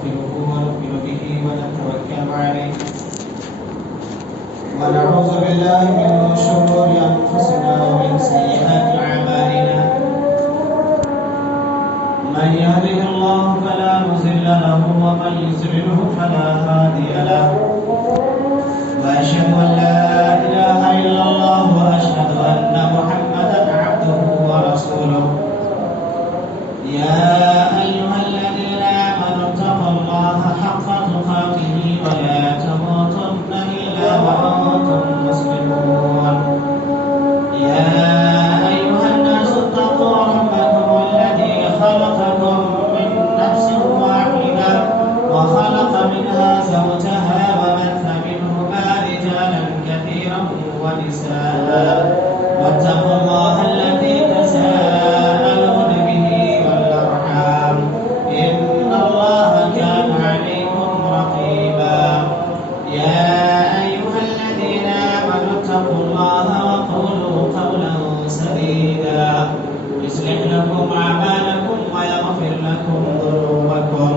ونستغفره ونؤمن به ونتوكل عليه ونعوذ بالله من شرور أنفسنا ومن سيئات أعمالنا من يهده الله فلا مضل له ومن يضلل فلا هادي له وأشهد أن لا إله إلا الله وأشهد أن محمدا عبده ورسوله يا أيها الذين آمنوا اتقوا الله حق تقاته ولا تموتن إلا وأنتم مسلمون يا أيها الناس اتقوا ربكم الذي خلقكم من نفس واحدة وخلق منها زوجها وبث منهما رجالا كثيرا ونساء واتقوا الله الذي تساءلون به والأرحام إن الله كان عليكم رقيبا يا أيها الذين آمنوا اتقوا الله وقولوا قولا سديدا يصلح لكم أعمالكم ويغفر لكم ذنوبكم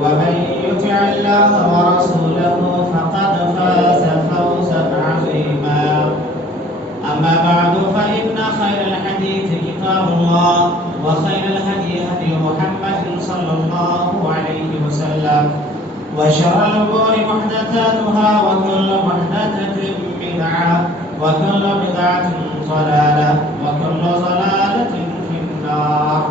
ومن يطع الله ورسوله فقد فاز فوزا عظيما أما بعد فإن خير الحديث كتاب الله وخير الهدي هدي محمد صلى الله عليه وسلم وشر الأمور محدثاتها وكل محدثة بدعة وكل بدعة ضلالة وكل ضلالة في النار.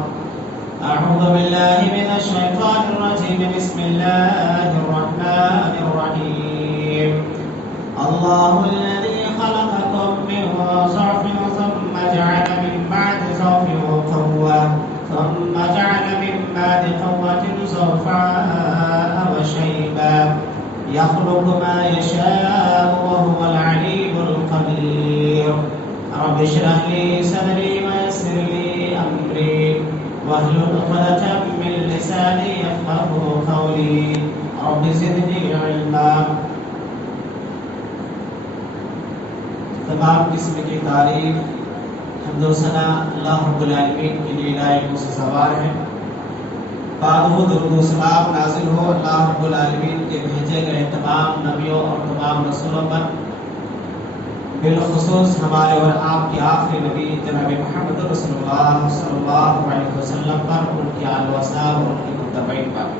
أعوذ بالله من الشيطان الرجيم. بسم الله الرحمن الرحيم. الله الذي خلقكم من ضعف ثم جعل من بعد ضعف قوة ثم جعل من بعد قوة ضعفا وشيبا يخلق ما يشاء وهو العليم القدير. رب اشرح لي صدري ويسر لي أمري واحلل عقدة من لساني يفقهوا قولي رب زدني علما. تمام قسم کی تعریف حمد و ثنا اللہ رب العالمین کے لیے لائق و سزاوار ہے. بعد وہ درود و سلام نازل ہو اللہ رب العالمین کے بھیجے گئے تمام نبیوں اور تمام رسولوں پر، بالخصوص ہمارے اور آپ کے آخری نبی جناب محمد رسول اللہ صلی اللہ علیہ وسلم پر، ان کے آل و اصحاب اور ان کے متبعین پر.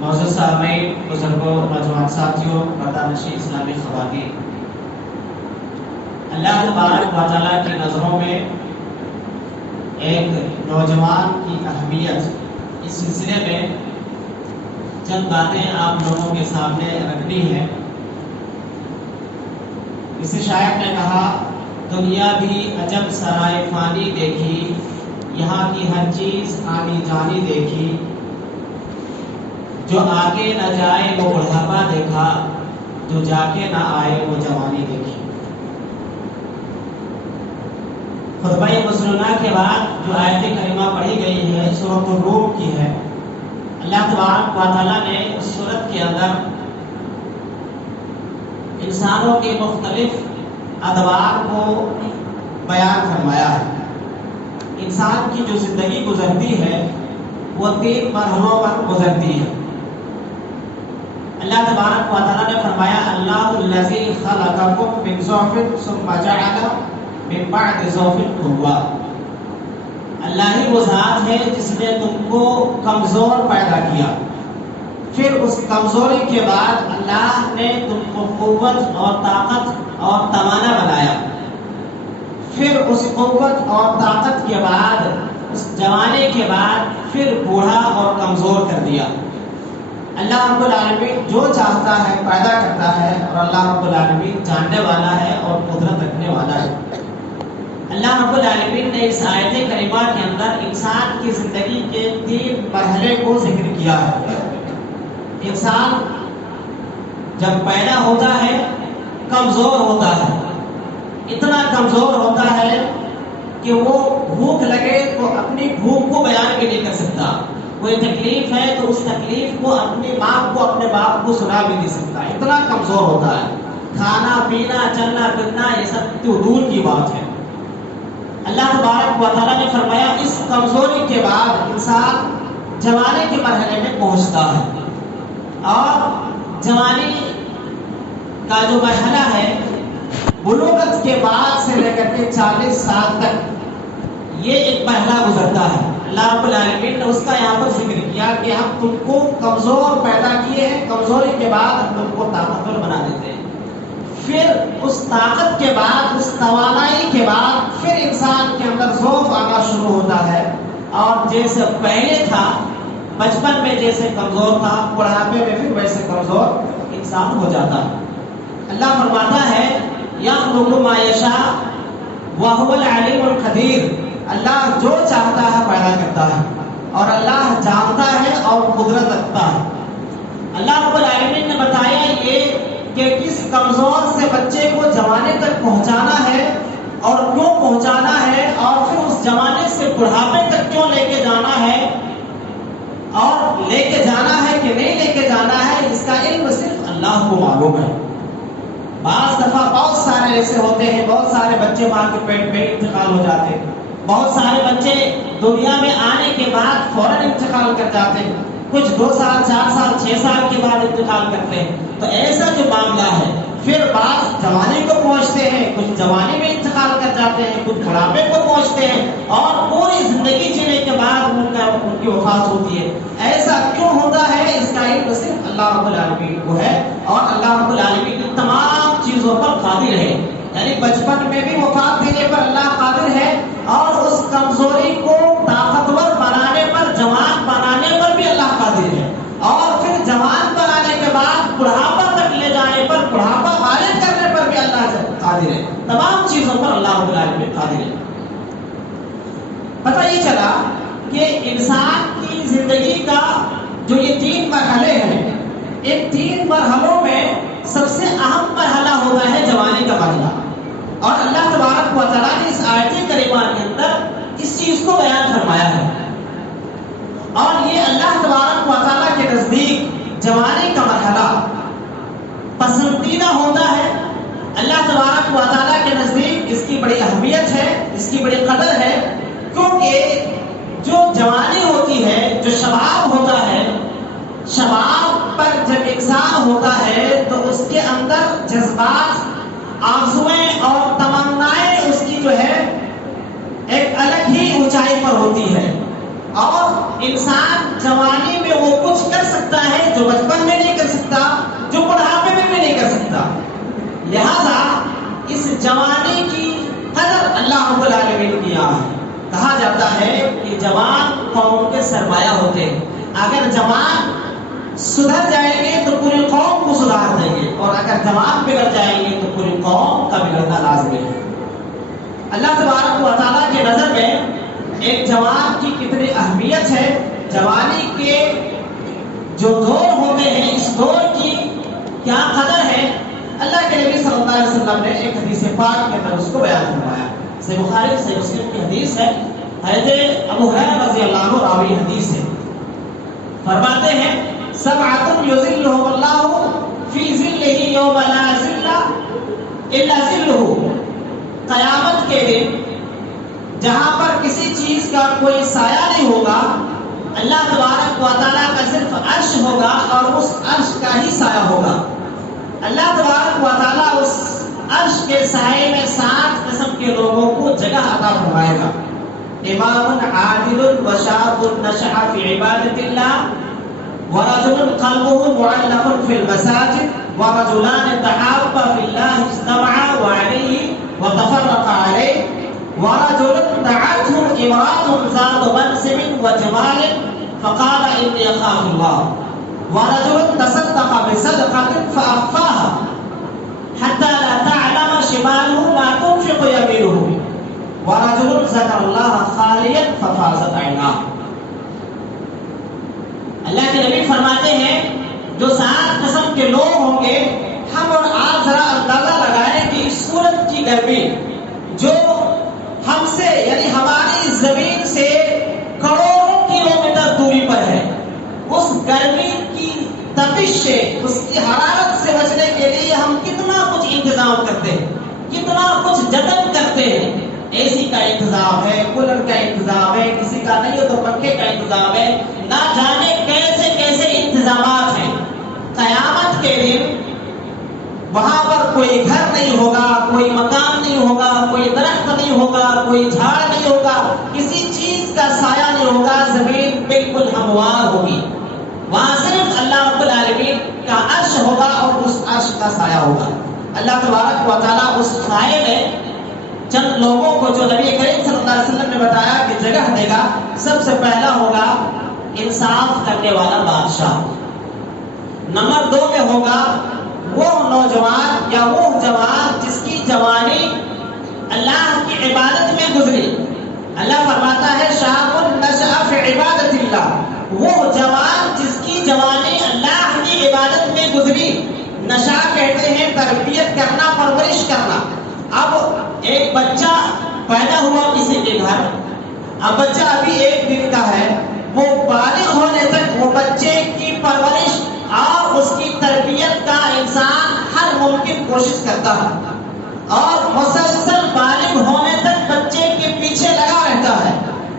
معزز سامعین، بزرگوں، نوجوان ساتھیوں، پردہ-نشین اسلامی خواتین، اللہ تبارک و تعالیٰ کی نظروں میں ایک نوجوان کی اہمیت، اس سلسلے میں چند باتیں آپ لوگوں کے سامنے رکھنی ہے. اسے شاعر نے کہا، دنیا بھی عجب سرائے فانی دیکھی، یہاں کی ہر چیز آنی جانی دیکھی، جو آگے نہ جائے وہ بڑھاپا دیکھا، جو جا کے نہ آئے وہ جوانی دیکھی. خطبہ مسلمہ کے بعد جو آیت کریمہ پڑھی گئی ہے سورۃ الروم کی ہے. اللہ تبارک و تعالیٰ نے اس سورت کے اندر انسانوں کے مختلف ادوار کو بیان فرمایا ہے. انسان کی جو زندگی گزرتی ہے وہ 3 مرحلوں پر گزرتی ہے. اللہ تبارک و تعالیٰ نے فرمایا، اللہ الذی خلقکم من ضعف ثم جعل من بعد ضعف قوة. اللہ ہی وہ ذات ہے جس نے تم کو کمزور پیدا کیا، پھر اس کمزوری کے بعد اللہ نے تم کو قوت اور طاقت اور توانا بنایا، پھر اس قوت اور طاقت کے بعد، اس جوانی کے بعد پھر بوڑھا اور کمزور کر دیا. اللہ رب العالمین جو چاہتا ہے پیدا کرتا ہے، اور اللہ رب العالمین جاننے والا ہے اور قدرت رکھنے والا ہے. اللہ رب العالمین نے اس آیت کریمہ کے اندر انسان کی زندگی کے 3 مرحلے کو ذکر کیا ہے. انسان جب پیدا ہوتا ہے کمزور ہوتا ہے، اتنا کمزور ہوتا ہے کہ وہ بھوک لگے تو اپنی بھوک کو بیان بھی نہیں کر سکتا. کوئی تکلیف ہے تو اس تکلیف کو اپنی ماں کو، اپنے باپ کو سنا بھی نہیں سکتا، اتنا کمزور ہوتا ہے. کھانا پینا چلنا پھرنا یہ سب تو دور کی بات ہے. اللہ تبارک و تعالیٰ نے فرمایا اس کمزوری کے بعد انسان جوانی کے مرحلے میں پہنچتا ہے، اور جوانی کا جو مرحلہ ہے بلوغت کے بعد سے لے کر کے 40 سال تک یہ ایک مرحلہ گزرتا ہے۔ اللہ رب العالمین نے اس کا یہاں پر ذکر کیا کہ ہم تم کو کمزور پیدا کیے ہیں، کمزوری کے بعد ہم تم کو طاقتور بنا دیتے ہیں، پھر اس طاقت کے بعد، اس توانائی کے بعد پھر انسان کے اندر ذوق آنا شروع ہوتا ہے، اور جیسے پہلے تھا بچپن میں جیسے کمزور تھا، بڑھاپے میں پھر ویسے کمزور انسان ہو جاتا ہے۔ اللہ فرماتا ہے یخلق ما یشاء وهو العلیم القدیر، اللہ جو چاہتا ہے پیدا کرتا ہے، اور اللہ جانتا ہے اور قدرت رکھتا ہے۔ اللہ رب العالمین نے بتایا یہ کہ کس کمزور سے بچے کو جوانے تک پہنچانا ہے اور کیوں پہنچانا ہے، اور پھر اس جوانے سے بڑھاپے تک کیوں لے کے جانا ہے، اور لے کے جانا ہے کہ نہیں لے کے جانا ہے، اس کا علم صرف اللہ کو معلوم ہے۔ بعض دفعہ بہت سارے ایسے ہوتے ہیں، بہت سارے بچے ماں کے پیٹ میں انتقال ہو جاتے ہیں، بہت سارے بچے دنیا میں آنے کے بعد فوراً انتقال کر جاتے ہیں، کچھ 2 سال 4 سال 6 سال کے بعد انتقال کرتے ہیں۔ تو ایسا جو معاملہ ہے، پھر بعض جوانی کو پہنچتے ہیں، کچھ جوانی میں انتقال کر جاتے ہیں، کچھ بڑھاپے کو پہنچتے ہیں، اور پوری زندگی جینے کے بعد ان کی وفات ہوتی ہے۔ ایسا کیوں ہوتا ہے، اس کا علم صرف اللہ رب العالمین کو ہے، اور اللہ رب العالمین تمام چیزوں پر قادر ہے۔ یعنی بچپن میں بھی وفات دینے پر اللہ قادر ہے، اور اس کمزوری کو طاقتور بنانے پر، جوان بنانے پر بھی اللہ قادر ہے، اور پھر جوان بنانے کے بعد بڑھاپا تک لے جانے پر، بڑھاپا غالب کرنے پر بھی اللہ قادر ہے۔ تمام چیزوں پر اللہ رب العالمین قادر ہے۔ پتہ یہ چلا کہ انسان کی زندگی کا جو یہ 3 مرحلے ہیں، ان 3 مرحلوں میں سب سے اہم مرحلہ ہوتا ہے جوانی کا مرحلہ، اور اللہ تبارک و تعالیٰ نے اس آیت کریمہ کے اندر اس چیز کو بیان فرمایا ہے، اور یہ اللہ تبارک و تعالیٰ کے نزدیک جوانی کا مرحلہ پسندیدہ ہوتا ہے۔ اللہ تبارک و تعالیٰ کے نزدیک اس کی بڑی اہمیت ہے، اس کی بڑی قدر ہے، کیونکہ جو جوانی ہوتی ہے، جو شباب ہوتا ہے، شباب پر جب انسان ہوتا ہے تو اس کے اندر جذبات، آرزوئیں اور تمنائیں اس کی جو ہے ایک الگ ہی اونچائی پر ہوتی ہے، اور انسان جوانی میں وہ کچھ کر سکتا ہے جو بچپن میں نہیں کر سکتا، جو بڑھاپے میں بھی نہیں کر سکتا۔ لہذا اس جوانی کی قدر اللہ رب العالمین کیا ہے۔ کہا جاتا ہے کہ جوان قوم کے سرمایہ ہوتے ہیں، اگر جوان سدھر جائیں گے تو پوری قوم کو سدھار دیں گے، اور اگر جوان بگڑ جائیں گے تو پوری قوم کا بگڑنا لازمی ہے۔ اللہ تبارک و تعالیٰ کے نظر میں ایک جوان کی کتنی اہمیت ہے، جوانی کے جو دور ہوتے ہیں، اس دور کی کیا قدر ہے، اللہ کے نبی صلی اللہ علیہ وسلم نے ایک حدیث پاک کے اندر اس کو بیان فرمایا۔ صحیح بخاری صحیح مسلم کی حدیث ہے، حضرت ابو ہریرہ رضی اللہ عنہ راوی حدیث ہے، فرماتے ہیں سبعۃ یظلھم اللہ فی ظلہ یوم لا ظل الا ظلہ، قیامت کے دن جہاں پر کسی چیز کا کوئی سایہ نہیں ہوگا، اللہ تبارک و تعالیٰ کا صرف عرش ہوگا، اور اس عرش کا ہی سایہ ہوگا۔ اللہ تبارک و تعالیٰ اس عرش کے سائے میں 7 قسم کے لوگوں کو جگہ عطا فرمائے گا۔ امام عادل وشاب نشأ فی عبادت اللہ، ورجل قلبه معلق فی المساجد، ورجلان تحابا فی اللہ اجتمعا وعلیہ وتفرقا علیہ، ورجل دعته امرأة ذات منصب وجمال فقال إني أخاف الله، ورجل تصدق بصدقة فأخفاها حتى لا تعلم شماله ما تنفق يمينه، ورجل ذكر الله خاليا ففاضت عيناه۔ اللہ کے نبی فرماتے ہیں جو 7 قسم کے لوگ ہوں گے، ہم اور آپ ذرا اندازہ لگائیں کہ اس سورج کی گرمی جو ہم سے یعنی ہماری زمین سے کروڑوں کلومیٹر دوری پر ہے، اس گرمی کی تپش سے، اس کی حرارت سے بچنے کے لیے ہم کتنا کچھ انتظام کرتے ہیں، کتنا کچھ جتن کرتے ہیں۔ اے سی کا انتظام ہے، کولر کا انتظام ہے، کسی کا نہیں ہو تو پنکھے کا انتظام ہے، نہ جانے کیسے کیسے انتظامات ہیں. قیامت کے دن وہاں پر کوئی گھر نہیں ہوگا، کوئی مکان نہیں ہوگا، کوئی درخت نہیں ہوگا، کوئی جھاڑ نہیں ہوگا، کسی چیز کا سایہ نہیں ہوگا، زمین بالکل ہموار ہوگی. وہاں صرف اللہ رب العالمین کا عرش ہوگا اور اس عرش کا سایہ ہوگا. اللہ تبارک و تعالیٰ اس سائے میں چند لوگوں کو جو نبی کریم صلی اللہ علیہ وسلم نے بتایا کہ جگہ دے گا. سب سے پہلا ہوگا انصاف کرنے والا بادشاہ. نمبر 2 میں ہوگا وہ نوجوان یا وہ جوان جس کی جوانی اللہ کی عبادت میں گزری. اللہ فرماتا ہے شاب نشأ فی عبادت اللہ، وہ جوان جس کی جوانی اللہ کی عبادت میں گزری. نشا کہتے ہیں تربیت کرنا، پرورش کرنا. اب ایک بچہ پیدا ہوا کسی کے گھر، اب بچہ ابھی 1 دن کا ہے، وہ بالغ ہونے تک وہ بچے کی پرورش اور اس کی تربیت کا انسان ہر ممکن کوشش کرتا ہے اور مسلسل بالغ ہونے تک بچے کے پیچھے لگا رہتا ہے.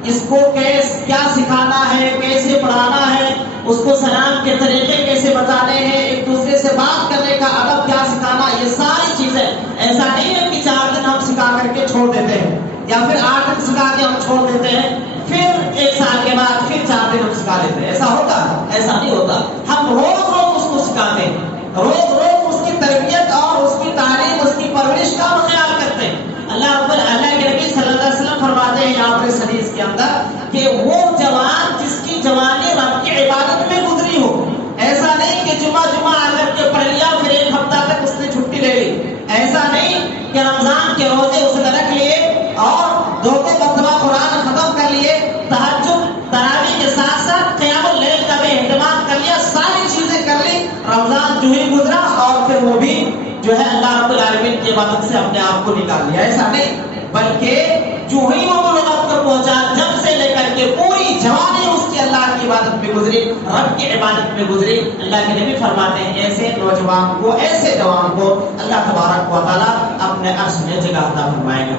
اس کو کیا سکھانا ہے، کیسے پڑھانا ہے، اس کو سلام کے طریقے کیسے بتانے ہیں، ایک دوسرے سے بات کرنے کا ادب کیا سکھانا، یہ ساری چیزیں. ایسا نہیں ہے کہ 4 دن ہم سکھا کر کے چھوڑ دیتے ہیں یا پھر 8 دن سکھا کے ہم چھوڑ دیتے ہیں، پھر 1 سال کے بعد پھر 4 دن ہم سکھا لیتے ہیں. ایسا ہوتا ہے؟ ایسا نہیں ہوتا. ہم روز روز اس کو سکھاتے ہیں، روز روز اس کی تربیت اور اس کی تعلیم، اس کی پرورش کا خیال کرتے ہیں. اللہ کے نبی صلی اللہ علیہ وسلم فرماتے ہیں یہاں پر اس حدیث کے اندر کہ وہ جوان جس کی جوانی رب کی عبادت میں گزری ہو. ایسا نہیں کہ جمعہ آ کر کے پڑھ لیا پھر 1 ہفتہ تک اس نے چھٹی لے لی. ایسا نہیں کہ رمضان کے روزے اس نے رکھ لیے اور 2 مرتبہ قرآن ختم کر لیے، تہجد تراویح کے ساتھ ساتھ قیام اللیل کا بھی اہتمام کر لیا، ساری چیزیں کر لی، رمضان جو ہی گزرا اور پھر وہ بھی جو ہے اللہ رب العالمین کی عبادت سے اپنے آپ کو نکال لیا. ایسا نہیں، بلکہ جو ہی وہ بلوغت پر پہنچا جب سے لے کر کے پوری جوانی اس کی اللہ کی عبادت میں گزری، رب کی عبادت میں گزری. اللہ کے نبی فرماتے ہیں ایسے نوجوان کو، ایسے جوان کو اللہ تبارک و تعالیٰ اپنے عرش میں جگہ عطا فرمائے گا.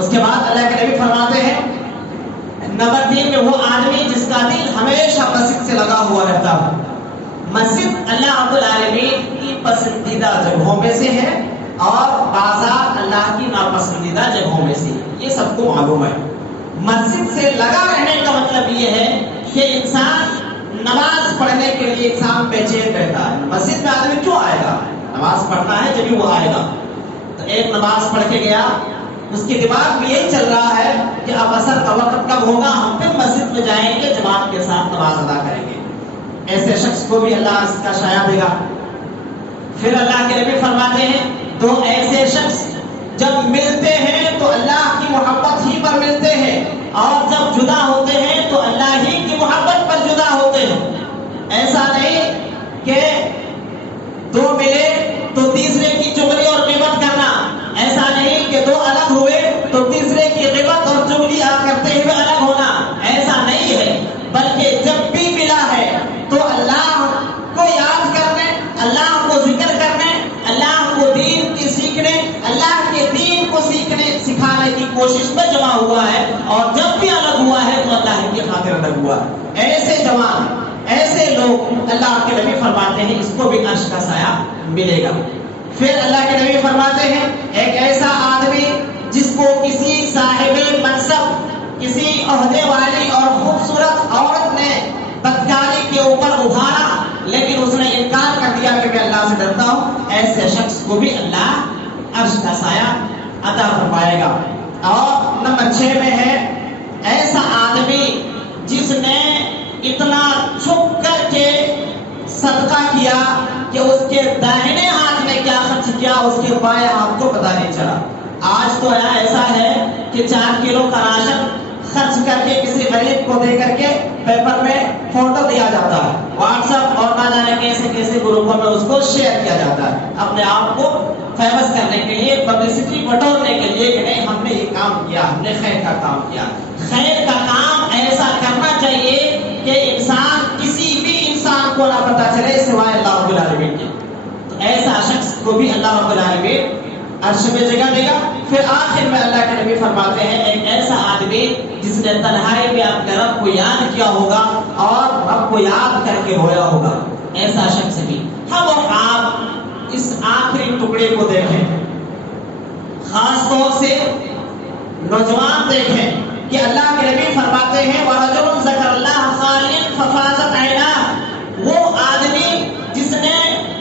اس کے بعد اللہ کے نبی فرماتے ہیں نمبر 3 میں وہ آدمی جس کا دل ہمیشہ مسجد سے لگا ہوا رہتا ہو. مسجد اللہ رب العالمین کی پسندیدہ جگہوں میں سے ہے اور بازار اللہ کی ناپسندیدہ جگہوں میں سے. یہ سب کو معلوم ہے. مسجد سے لگا رہنے کا مطلب یہ ہے کہ انسان نماز پڑھنے کے لیے انسان بے چین رہتا ہے. مسجد میں آدمی کیوں آئے گا؟ نماز پڑھنا ہے جبھی وہ آئے گا. تو ایک نماز پڑھ کے گیا، اس کے دماغ میں یہی چل رہا ہے کہ اب عصر کا وقت کب ہوگا، ہم پھر مسجد میں جائیں گے، جماعت کے ساتھ نماز ادا کریں گے. ایسے شخص کو بھی اللہ اس کا سایہ دے گا. پھر اللہ کے نبی فرماتے ہیں 2 ایسے شخص جب ملتے ہیں تو اللہ کی محبت ہی پر ملتے ہیں اور جب جدا ہوتے ہیں تو اللہ ہی کی محبت پر جدا ہوتے ہیں. ایسا نہیں کہ 2 ملے تو تیسرے کی چغلی اور غیبت کرنا، ایسا نہیں کہ 2 الگ ہوئے تو تیسرے کی غیبت اور چغلی کرتے ہوئے الگ ہونا. ایسا نہیں ہے، بلکہ جب بھی ملا ہے تو اللہ کو یاد کرنے، اللہ کو ذکر کرنے، اللہ کو دین کی سیکھنے، اللہ کے دین کو سکھانے کی کوشش میں جمع ہوا ہے اور جب بھی الگ ہوا ہے تو اللہ کی خاطر الگ ہوا ہے. ایسے جوان، ایسے لوگ اللہ کے نبی فرماتے ہیں اس کو بھی عرش کا سایہ ملے گا. پھر اللہ کے نبی فرماتے ہیں ایک ایسا آدمی جس کو کسی صاحب منصب، کسی عہدے والی اور خوبصورت عورت نے بدکاری کے اوپر ابھارا لیکن اس نے انکار کر دیا کہ میں اللہ سے ڈرتا ہوں، ایسے شخص کو بھی اللہ عرش کا سایہ عطا فرمائے گا. اور نمبر 6 میں ہے ایسا آدمی جس نے اتنا چھپ کر کے صدقہ کیا کہ اس کے داہنے ہاتھ میں کیا خرچ کیا اس کے بائیں ہاتھ کو پتہ نہیں چلا. آج تو ایسا ہے کہ 4 کلو کا راشن خرچ کر کے کسی غریب کو دے کر کے پیپر میں فوٹو دیا جاتا ہے، واٹس ایپ اور نہ جانے کیسے کیسے گروپوں میں اس کو شیئر کیا جاتا ہے اپنے آپ کو فیمس کرنے کے لیے، پبلسٹی بٹورنے کے لیے کہ نہیں ہم نے یہ کام کیا، ہم نے خیر کا کام کیا. خیر کا کام ایسا کرنا چاہیے کہ انسان کسی بھی انسان کو نہ پتہ چلے سوائے اللہ رب العالمین کے. تو ایسا شخص کو بھی اللہ رب العالمین عرش میں جگہ دے گا. پھر آخر میں اللہ کے نبی فرماتے ہیں ایک ایسا آدمی جس نے تنہائی میں اپنے رب کو یاد کیا ہوگا اور رب کو یاد کر کے رویا ہوگا، ایسا شخص بھی۔ ہم اور آپ اس آخری ٹکڑے کو دیکھیں، خاص طور سے نوجوان دیکھیں کہ اللہ کے نبی فرماتے ہیں وَرَجُلٌ ذَكَرَ اللَّهَ خَالِيًا فَفَاضَتْ عَيْنَاهُ، وہ آدمی جس نے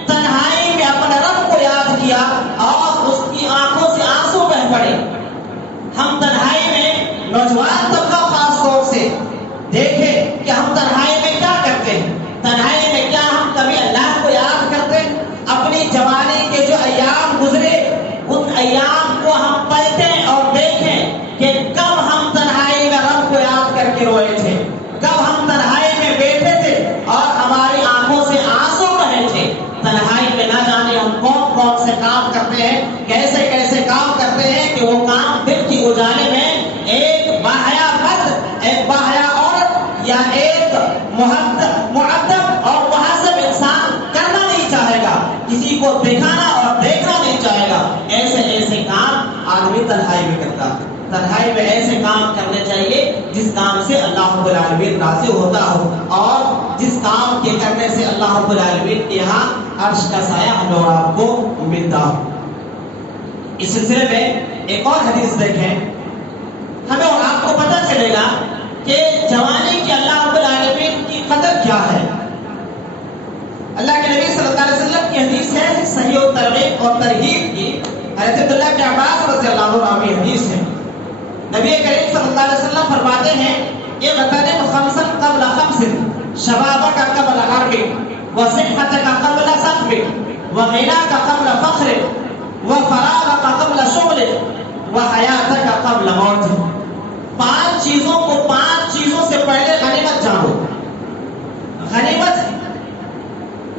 تنہائی میں اپنے رب کو یاد کیا اور اس کی آنکھوں سے آنسو بہ پڑے۔ ہم تنہائی میں نوجوان طبقہ خاص طور سے دیکھیں کہ ہم تنہائی میں کیا کرتے ہیں، تنہائی میں کیا ہم کبھی اللہ کو یاد کرتے ہیں؟ اپنی جوانی کے جو ایام گزرے ان ایام کو ہم پلٹیں اور دیکھیں کہ کب ہم تنہائی میں رب کو یاد کر کے روئے تھے، کب ہم تنہائی میں بیٹھے تھے اور ہماری آنکھوں سے آنسو بہے تھے۔ تنہائی میں نہ جانے ہم کون کون سے کام کرتے ہیں، کیسے کیسے کام کرتے ہیں کہ وہ کام دل کی اجالے میں ایک باحیا مرد، ایک باحیا عورت یا ایک مؤدب اور مہذب انسان کرنا نہیں چاہے گا، کسی کو دکھانا اور دیکھنا نہیں چاہے گا۔ ایسے ایسے کام آدمی تنہائی میں کرتا ہے۔ تنہائی میں ایسے کام کرنے چاہیے جس کام سے اللہ رب العالمین راضی ہوتا ہو اور جس کام کے کرنے سے اللہ رب العالمین کے یہاں عرش کا سایہ ہمیں اور آپ کو ملتا ہو۔ اس سلسلے میں ایک اور حدیث دیکھیں، ہمیں اور آپ کو پتہ چلے گا کہ جوانی کی اللہ رب العالمین کی قدر کیا ہے۔ اللہ کے نبی صلی اللہ علیہ وسلم کی حدیث ہے صحیح و ترغیب اور ترہیب کی، حضرت عبداللہ بن عباس رضی اللہ عنہ کی حدیث ہے۔ نبی کریم صلی اللہ علیہ وسلم فرماتے ہیں اغتنم خمسا قبل خمس، شبابک قبل حربک، وصحتک قبل سقمک، وغناک قبل فقرک، وفراغک قبل شغلک، وحیاتک قبل موتک۔ پانچ چیزوں سے پہلے غنیمت جانو۔ غنیمت،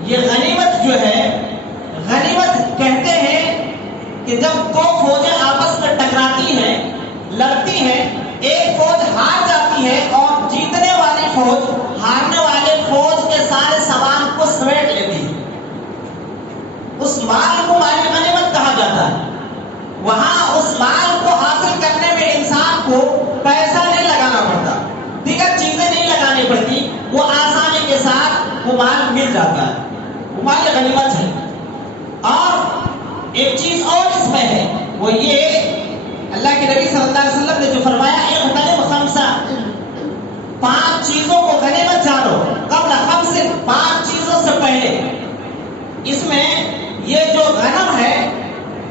یہ غنیمت جو ہے، غنیمت کہتے ہیں کہ جب دو فوجیں آپس میں ٹکراتی ہیں، لڑتی ہیں، ایک فوج ہار جاتی ہے اور جیتنے والی فوج ہارنے والے فوج کے سارے سامان کو سمیٹ لیتی ہے، اس مال کو مال غنیمت کہا جاتا ہے۔ وہاں اس مال کو حاصل کرنے میں انسان کو پیسہ نہیں لگانا پڑتا، دیگر چیزیں نہیں لگانی پڑتی، وہ آسانی کے ساتھ وہ مال مل جاتا ہے، وہ مال غنیمت ہے۔ اور ایک چیز اور اس میں ہے، وہ یہ اللہ کے نبی صلی اللہ علیہ وسلم نے جو فرمایا اغتنم خمسا، پانچ چیزوں کو غنیمت جانو، قبل خمس، پانچ چیزوں سے پہلے۔ اس میں یہ جو غنم ہے،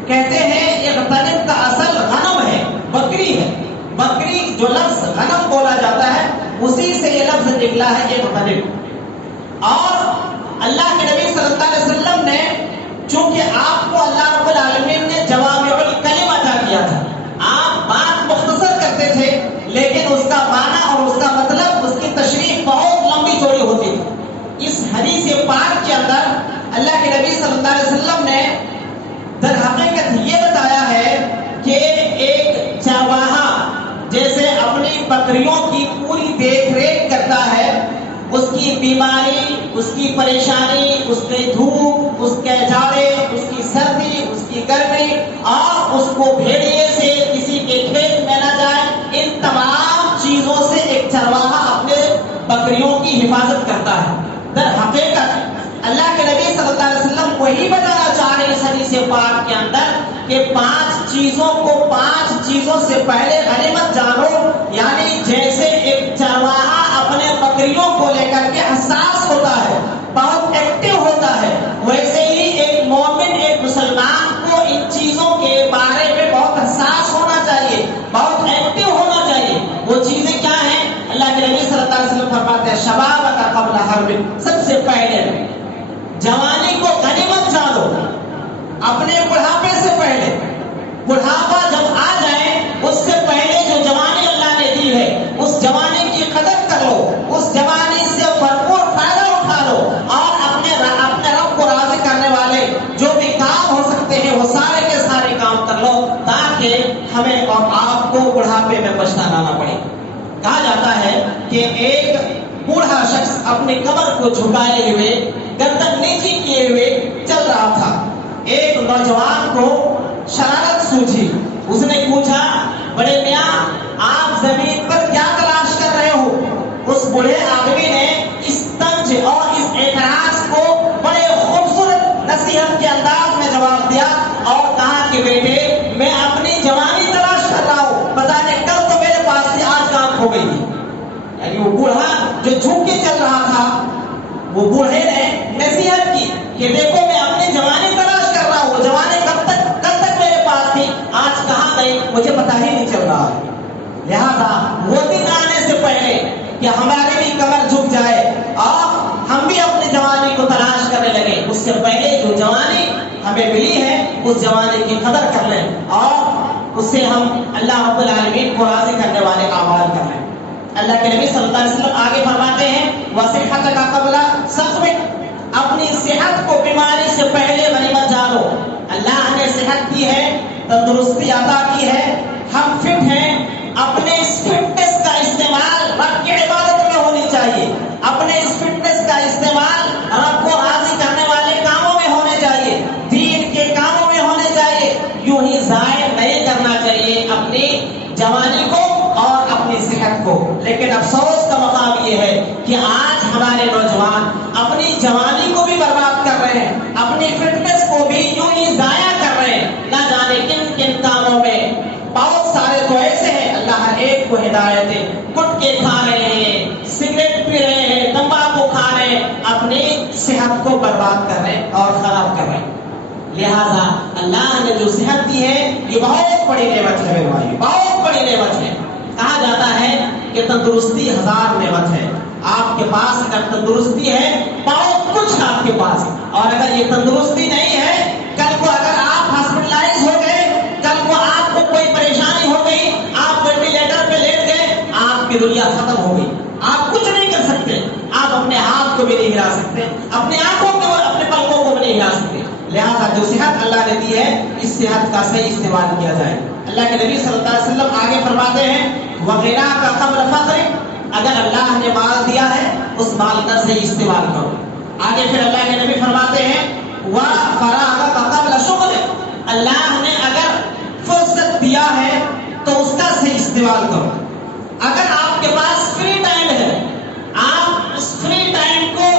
کہتے ہیں اغتنم کا اصل غنم ہے، بکری ہے۔ بکری جو لفظ غنم بولا جاتا ہے اسی سے یہ لفظ نکلا ہے اغتنم۔ اور اللہ کے نبی صلی اللہ علیہ وسلم نے چونکہ آپ کو اللہ رب العالمین نے جوامع الکلم عطا کیا تھا، آپ بات مختصر کرتے تھے لیکن اس کا معنی اور اس کا مطلب، اس کی تشریح بہت لمبی چوڑی ہوتی تھی۔ اس حدیث پاک کے اندر اللہ کے نبی صلی اللہ علیہ وسلم نے در حقیقت یہ بتایا ہے کہ ایک چرواہا جیسے اپنی بکریوں کی پوری دیکھ ریکھ کرتا ہے، اس کی بیماری، اس کی پریشانی، اس کی دھوپ، اس کے جاڑے، اس کی سردی، اس کی گرمی، اور اس کو بھیڑیے سے کسی کے کھیت میں نہ جائے، ان تمام چیزوں سے ایک چرواہا اپنے بکریوں کی حفاظت کرتا ہے۔ در حقیقت اللہ کے نبی صلی اللہ علیہ وسلم وہی بتانا چاہ رہے اس حدیث پاک کے اندر کہ پانچ چیزوں سے پہلے غنیمت جانو، یعنی جیسے ایک چرواہا اپنے بکریوں کو لے کر کے حساس ہوتا ہے، بہت ایکٹیو ہوتا ہے، ویسے ہی ایک مومن، ایک مسلمان کو ان چیزوں کے بارے میں بہت حساس ہونا چاہیے، بہت ایکٹیو ہونا چاہیے۔ وہ چیزیں کیا ہیں؟ اللہ کے نبی صلی اللہ علیہ وسلم فرماتے ہیں شباب کا قبل حرب، سب سے پہلے جوانی کو غنیمت جانو، اپنے بڑھاپے سے پہلے۔ بڑھاپا جب آ جائے اس سے پہلے جو جوانی اللہ نے دی ہے اس جوانی کی قدر کر لو، اس جوانی سے بھرپور فائدہ اٹھا لو، اور اپنے رب کو راضی کرنے والے جو بھی کام ہو سکتے ہیں وہ سارے کے سارے کام کر لو، تاکہ ہمیں اور آپ کو بڑھاپے میں پچھتانا نہ پڑے۔ کہا جاتا ہے کہ ایک بوڑھا شخص اپنی کمر کو جھکائے ہوئے، گردن نیچی کیے ہوئے چل رہا تھا۔ ایک نوجوان کو شرارت سوچی، اس نے پوچھا بڑے میاں آپ زمین پر کیا تلاش کر رہے ہو؟ اس بوڑھے آدمی نے وہ بوڑھے نے نصیحت کی کہ دیکھو میں اپنی جوانی تلاش کر رہا ہوں، جوانی کب تک میرے پاس تھی، آج کہاں گئی مجھے پتہ ہی نہیں چل رہا۔ لہذا وہ دن آنے سے پہلے کہ ہمارے بھی کمر جھک جائے اور ہم بھی اپنی جوانی کو تلاش کرنے لگے، اس سے پہلے جو جوانی ہمیں ملی ہے اس جوانی کی قدر کر لیں اور اس سے ہم اللہ رب العالمین کو راضی کرنے والے اعمال کر لیں۔ اللہ کے نبی صلی اللہ علیہ وسلم آگے فرماتے ہیں وَصِحَّتَكَ قَبْلَ سَقْمِكَ، اپنی صحت کو بیماری سے پہلے غنیمت جانو۔ اللہ نے صحت دی ہے، تندرستی عطا کی ہے، ہم فٹ ہیں، اپنے اس فٹنس کا استعمال رب کی عبادت میں ہونی چاہیے، اپنے اس فٹنس کا استعمال رب کو راضی کرنے والے کاموں میں ہونے چاہیے، دین کے کاموں میں ہونے چاہیے، یوں ہی ضائع نہیں کرنا چاہیے اپنی جوانی کو اور اپنی صحت کو۔ لیکن افسوس کا مقام یہ ہے کہ آج ہمارے نوجوان اپنی جوانی کو بھی برباد کر رہے ہیں، اپنی فٹنس کو بھی یوں ہی ضائع کر رہے ہیں، نہ جانے کن کن کاموں میں۔ بہت سارے تو ایسے ہیں، اللہ ہر ایک کو ہدایت دے، گٹکے کھا رہے ہیں، سگریٹ پی رہے ہیں، تمباکو کھا رہے ہیں، اپنی صحت کو برباد کر رہے ہیں اور خراب کر رہے ہیں۔ لہذا اللہ نے جو صحت دی ہے یہ بہت بڑی نعمت ہے میرے بھائی، بہت بڑی نعمت ہے۔ کہا جاتا ہے کہ تندرستی 1000 نعمت ہے۔ آپ کے پاس اگر تندرستی ہے بہت کچھ آپ کے پاس، اور اگر یہ تندرستی نہیں ہے، کل کو اگر آپ ہاسپٹلائز ہو گئے، کل کو آپ کو کوئی پریشانی ہو گئی، آپ وینٹیلیٹر پہ لیٹ گئے، آپ کی دنیا ختم ہو گئی، آپ کچھ نہیں کر سکتے، آپ اپنے ہاتھ کو بھی نہیں ہلا سکتے، اپنے آنکھوں کو اپنے پلکوں کو بھی نہیں ہلا سکتے۔ لہذا جو صحت اللہ نے دی ہے اس صحت کا صحیح استعمال کیا جائے۔ اللہ کے نبی صلی اللہ علیہ وسلم آگے فرماتے ہیں وَغِنَاكَ قَبْلَ فَقْرِكَ، اگر اللہ نے مال دیا ہے اس مال کا صحیح استعمال کرو۔ آگے پھر اللہ کے نبی فرماتے ہیں وَفَرَاغَكَ قَبْلَ شُغْلِكَ، اللہ نے اگر فرصت دیا ہے تو اس کا صحیح استعمال کرو۔ اگر آپ کے پاس فری ٹائم ہے، آپ اس فری ٹائم کو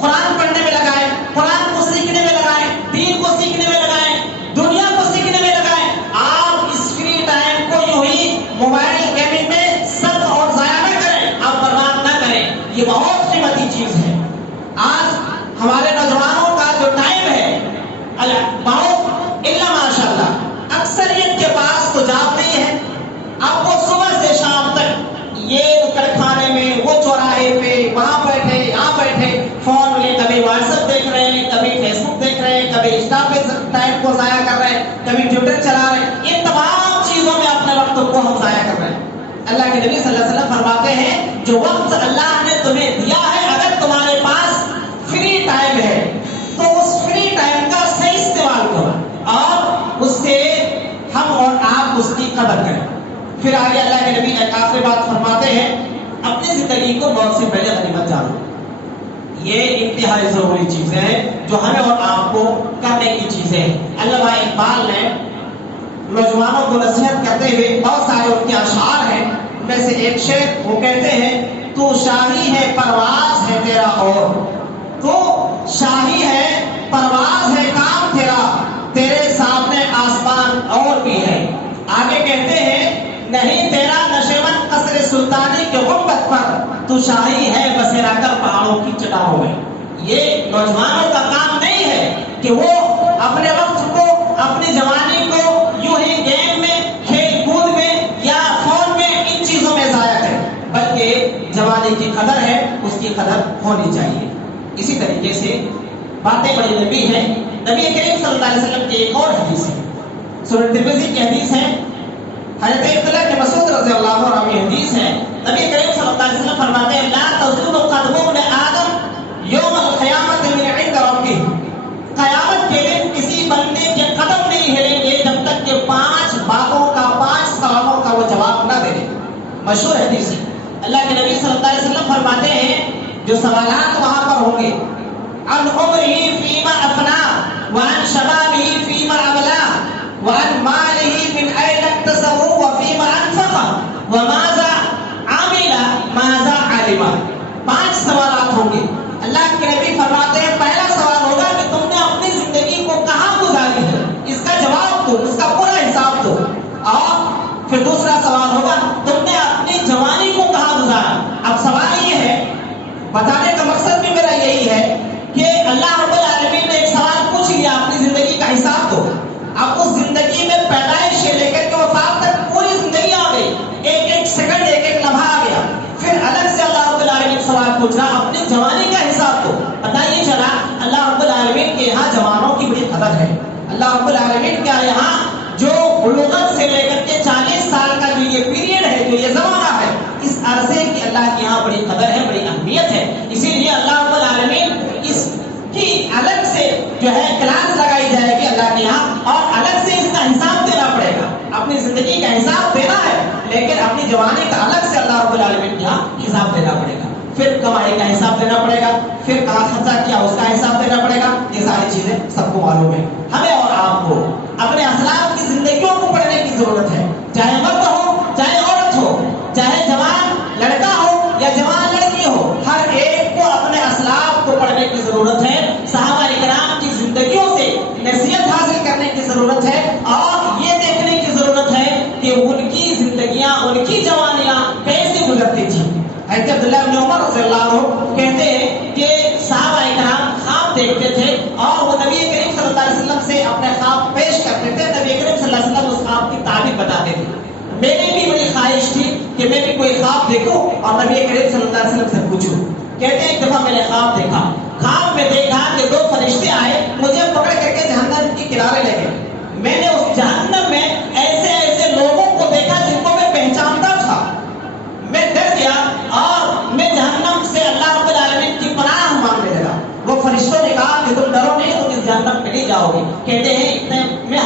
قرآن پڑھنے میں لگائیں، قرآن کو سیکھنے میں لگائیں، دین کو سیکھنے میں لگائیں، دنیا کو سیکھنے میں لگائیں۔ آپ اس فری ٹائم کو یوں ہی موبائل گیمنگ میں صرف اور ضائع نہ کریں، آپ برباد نہ کریں، یہ بہت قیمتی چیز ہے۔ آج ہمارے نوجوانوں کا جو ٹائم ہے بہت الا ماشاء اللہ اکثریت کے پاس تو جاب نہیں ہے، اب وہ صبح سے شام تک یہ کارخانے میں، وہ چوراہے پہ، وہاں بیٹھے یہاں بیٹھے، فون میں کبھی واٹس ایپ دیکھ رہے ہیں، کبھی فیس بک دیکھ رہے ہیں، کبھی انسٹا پہ ٹائم کو ضائع کر رہے ہیں، کبھی ٹویٹر چلا رہے ہیں، یہ تمام چیزوں میں اپنے وقت کو ہم ضائع کر رہے ہیں۔ اللہ کے نبی صلی اللہ علیہ وسلم فرماتے ہیں جو وقت اللہ نے تمہیں دیا ہے، اگر تمہارے پاس فری ٹائم ہے تو اس فری ٹائم کا صحیح استعمال کرو اور اس سے ہم اور آپ اس کی قدر کریں۔ پھر آگے اللہ کے نبی ایک آخری بات فرماتے ہیں اپنی زندگی کو موت سے پہلے غنیمت جانو۔ یہ انتہائی ضروری چیزیں ہیں جو ہمیں اور آپ کو کرنے کی چیزیں ہیں۔ علامہ اقبال نے نوجوانوں کو نصیحت کرتے ہوئے بہت سارے ان کے اشعار ہیں، ان میں سے ایک شعر وہ کہتے ہیں تو شاہی ہے پرواز ہے تیرا اور، تو شاہی ہے پرواز ہے کام تیرا، تیرے سامنے آسمان اور بھی ہے۔ آگے کہتے ہیں نہیں تیرا نشیمن قصر سلطانی کے غربت پر، تو شاہی ہے بسیرا کر پہاڑوں کی چٹانوں میں۔ یہ نوجوانوں کا کام نہیں ہے کہ وہ اپنے وقت کو، اپنی جوانی کو یوں ہی گیم میں، کھیل کود میں یا فون میں ان چیزوں میں ضائع کریں، بلکہ جوانی کی قدر ہے اس کی قدر ہونی چاہیے۔ اسی طریقے سے باتیں بڑی لمبی ہیں، نبی کریم صلی اللہ علیہ وسلم کی ایک اور حدیث ہے، سنن ترمذی کی حدیث ہے، حضرت عبداللہ بن مسعود رضی اللہ عنہ کی حدیث ہے، نبی کریم صلی اللہ علیہ وسلم فرماتے ہیں لا تزول قدم ابن آدم یوم القیامت من عند ربہ، قیامت کے دن کسی بندے کے قدم نہیں ہلیں گے جب تک کہ 5 باتوں کا، 5 سوالوں کا وہ جواب نہ دے۔ مشہور حدیث ہے، اللہ کے نبی صلی اللہ علیہ وسلم فرماتے ہیں جو سوالات وہاں پر ہوں گے عن عمرہ فیما افنا وعن شبابہ فیما ابلا وعن مالہ من این اکتسبہ وفیما انفقہ وماذا عمل ماذا علم۔ 5 سوالات ہوں گے۔ اللہ کے نبی فرماتے ہیں پہلا سوال ہوگا کہ تم نے اپنی زندگی کو کہاں گزاری ہے، اس کا جواب دو، اس کا پورا حساب دو۔ اور پھر دوسرا سوال ہوگا تم نے اپنی جوانی کو کہاں گزارا۔ اب سوال یہ ہے، بتانے کا مقصد بھی میرا یہی ہے اللہ رب العالمین کا یہاں جو بلوغت سے لے کر کے 40 سال کا جو یہ پیریڈ ہے، جو یہ زمانہ ہے، اس عرصے کی اللہ کے یہاں بڑی قدر ہے، بڑی اہمیت ہے. اسی لیے اللہ رب العالمین اس کی الگ سے جو ہے کلاس لگائی جائے گی اللہ کے یہاں، اور الگ سے اس کا حساب دینا پڑے گا. اپنی زندگی کا حساب دینا ہے، لیکن اپنی جوانی کا الگ سے اللہ رب العالمین کے یہاں حساب دینا پڑے گا. پھر کمائی کا حساب دینا پڑے گا، پھر کہاں خرچہ کیا اس کا حساب دینا پڑے گا. یہ ساری چیزیں سب کو معلوم ہے. ہمیں اور آپ کو اپنے اسلاف کی زندگیوں کو پڑھنے کی ضرورت ہے، چاہے مرد ہو چاہے عورت ہو، چاہے جوان لڑکا ہو یا جوان لڑکی ہو، ہر ایک کو اپنے اسلاف کو پڑھنے کی ضرورت ہے. صحابہ کرام کی زندگیوں سے نصیحت حاصل کرنے کی ضرورت ہے، اور یہ دیکھنے کی ضرورت ہے کہ ان کی زندگیاں، ان کی جوانیاں کیسے گزرتی تھی. حضرت عبداللہ بن عمر رضی اللہ عنہ کہتے ہیں کہ صحابہ کرام خواب دیکھتے تھے اور وہ نبی کریم صلی اللہ علیہ وسلم سے اپنے خواب پیش کرتے تھے. نبی کریم صلی اللہ علیہ وسلم اس خواب کی تعبیر بتاتے تھے. میری بھی بڑی خواہش تھی کہ میں بھی کوئی خواب دیکھوں اور نبی کریم صلی اللہ علیہ وسلم سے پوچھوں. کہتے ہیں ایک دفعہ میں نے خواب دیکھا. خواب میں دیکھا کہ 2 فرشتے آئے، مجھے پکڑ کر کے جہنم کی کنارے لے گئے. میں نے اس جہنم میں ایسے ایسے لوگوں کو دیکھا جن کو میں پہچانتا تھا. میں ڈر گیا اور میں جہنم سے اللہ رب العالمین کی پناہ مانگنے لگا. وہ فرشتوں نے کہا کہ تم ڈرو نہیں، تم اس جہنم میں نہیں جاؤ گے. کہتے ہیں اتنے میں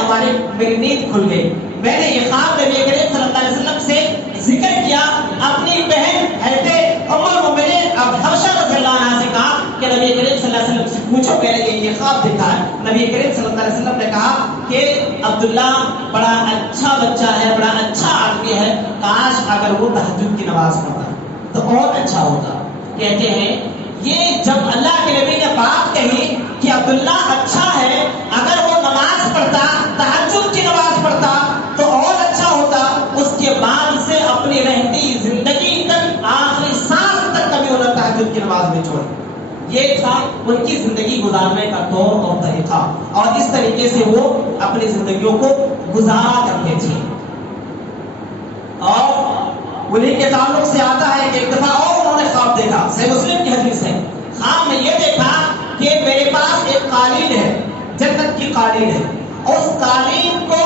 میری نیند کھل گئی. میں نے یہ خواب نبی کریم صلی اللہ علیہ وسلم سے ذکر کیا. اپنی بہن حضرت ام المؤمنین اب حفصہ رضی اللہ عنہا سے کہا کہ نبی کریم صلی اللہ علیہ وسلم سے پوچھو میں نے یہ خواب دیکھا ہے. نبی کریم صلی اللہ علیہ وسلم نے کہا کہ عبداللہ بڑا اچھا بچہ ہے، بڑا اچھا آدمی ہے، کاش اگر وہ تہجد کی نماز پڑھتا تو اور اچھا ہوتا. کہتے ہیں یہ جب اللہ کے نبی نے بات کہی کہ عبداللہ اچھا ہے، اگر وہ نماز پڑھتا، تہجد کی نماز پڑھتا تو اور اچھا ہوتا. اس کے بعد سے اپنی رہتی زندگی تک، آخری سانس تک کبھی انہوں نے تہجد کی نماز نہیں چھوڑی. یہ تھا ان کی زندگی گزارنے کا طور اور طریقہ، اور اس طریقے سے وہ اپنی زندگیوں کو گزارا کرتے تھے. اور انہیں کے تعلق سے آتا ہے کہ ایک دفعہ اور انہوں نے خواب دیکھا. صحیح مسلم کی حدیث ہے. خواب میں یہ دیکھا کہ میرے پاس ایک قالین ہے، جنت کی قالین ہے. اس قالین کو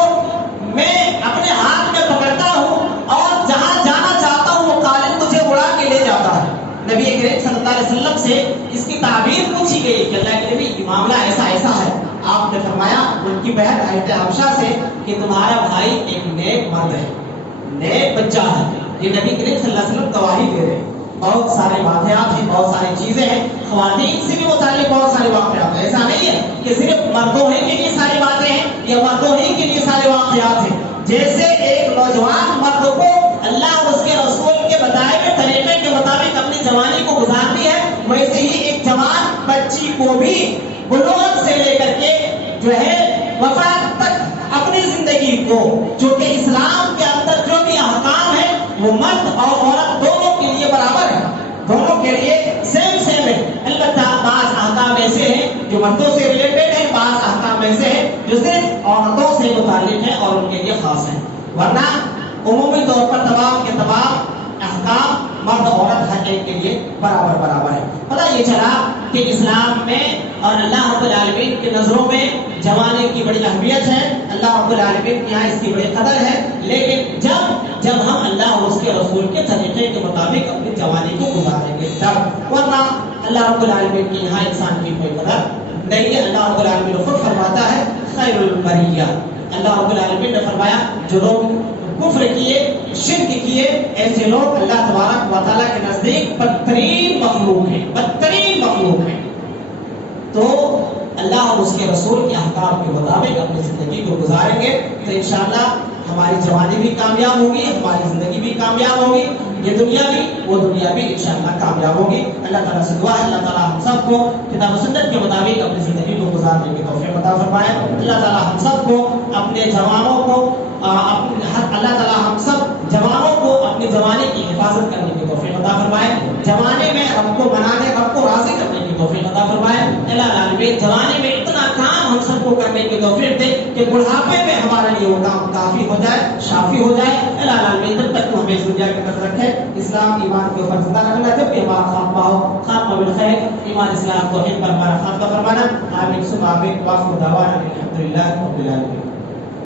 میں اپنے ہاتھ میں پکڑتا ہوں اور جہاں جانا چاہتا ہوں وہ قالین مجھے اڑا کے لے جاتا ہے. نبی کریم صلی اللہ علیہ وسلم سے اس کی تعبیر پوچھی گئی کہ اللہ کے نبی یہ معاملہ ایسا ایسا ہے. آپ نے فرمایا ان کی بہن حضرت حفصہ سے کہ تمہارا بھائی ایک نیک مرد ہے، نیک بچہ ہے. یہ نبی کریم صلی اللہ علیہ وسلم گواہی دے رہے ہیں. بہت سارے واقعات ہیں، بہت ساری چیزیں ہیں، خواتین سے بھی متعلق بہت سارے واقعات ہیں. ایسا نہیں ہے کہ صرف مردوں ہی کے لیے ساری باتیں ہیں یا مردوں ہی کے لیے سارے واقعات ہیں. جیسے ایک نوجوان مرد کو اللہ اور اس کے رسول کے بتائے ہوئے طریقے کے مطابق اپنی جوانی کو گزارتی ہے، ویسے ہی ایک جوان بچی کو بھی بلوغت سے لے کر کے جو ہے وفات تک اپنی زندگی کو، جو کہ اسلام کے اندر جو بھی احکام ہے وہ مرد اور عورت دونوں کے لیے برابر ہے، دونوں کے لیے سیم ہے. البتہ بعض احکام ایسے ہیں جو مردوں سے ریلیٹڈ ہیں، بعض احکام ایسے ہیں جو صرف عورتوں سے متعلق ہیں اور ان کے لیے خاص ہیں. ورنہ عمومی طور پر تمام کے تمام احکام مرد عورت ہر ایک کے لیے برابر ہے. پتہ یہ چلا کہ اسلام میں اور اللہ رب العالمین کی نظروں میں جوانی کی بڑی اہمیت ہے. اللہ رب العالمین کے یہاں اس کی بڑی قدر ہے. لیکن جب ہم اللہ اور اس کے رسول کے طریقے کے مطابق اپنی جوانی کو گزاریں گے تب، ورنہ اللہ رب العالمین کے یہاں انسان کی کوئی قدر نہیں ہے. اللہ رب العالمین خود فرماتا ہے خیر البریہ. اللہ رب العالمین نے فرمایا جو لوگ کفر کیے، شرک کیے، ایسے لوگ اللہ تبارک و تعالیٰ کے نزدیک بدترین مخلوق ہیں. تو اللہ اور اس کے رسول کے احکام کے مطابق اپنی زندگی کو گزاریں گے تو انشاءاللہ ہماری جوانی بھی کامیاب ہوگی، ہماری زندگی بھی کامیاب ہوگی، یہ دنیا بھی وہ دنیا بھی انشاءاللہ کامیاب ہوگی. اللہ تعالیٰ سے دعا ہے اللہ تعالیٰ ہم سب کو کتاب و سنت کے مطابق اپنی زندگی کو گزارنے کی توفیق عطا فرمائے. اللہ تعالیٰ ہم سب کو اپنے جوانوں کو اللہ تعالیٰ ہم سب جوانوں کو اپنی جوانی کی حفاظت کرنے کی توفیق عطا فرمائے. جوانے میں رب کو منانے، رب کو راضی کرنے کی توفیق عطا فرمائے. اللہ العالمین جوانے میں اتنا کام ہم سب خدمت کو کرنے کی توفیق دے کہ بڑھاپے میں ہمارے لیے وہ کام کافی ہو جائے، شافی ہو جائے۔ الہ العالمین جب تک ہمیں اس دنیا کے اندر رکھے، اسلام ایمان کے اوپر زندہ رکھنا، جب بھی ہمارا خاتمہ ہو خاتمہ بالخیر، ایمان اسلام توحید پر ہمارا خاتمہ فرمانا۔ آمین ثم آمین، واخر دعوانا الحمد للہ رب العالمین۔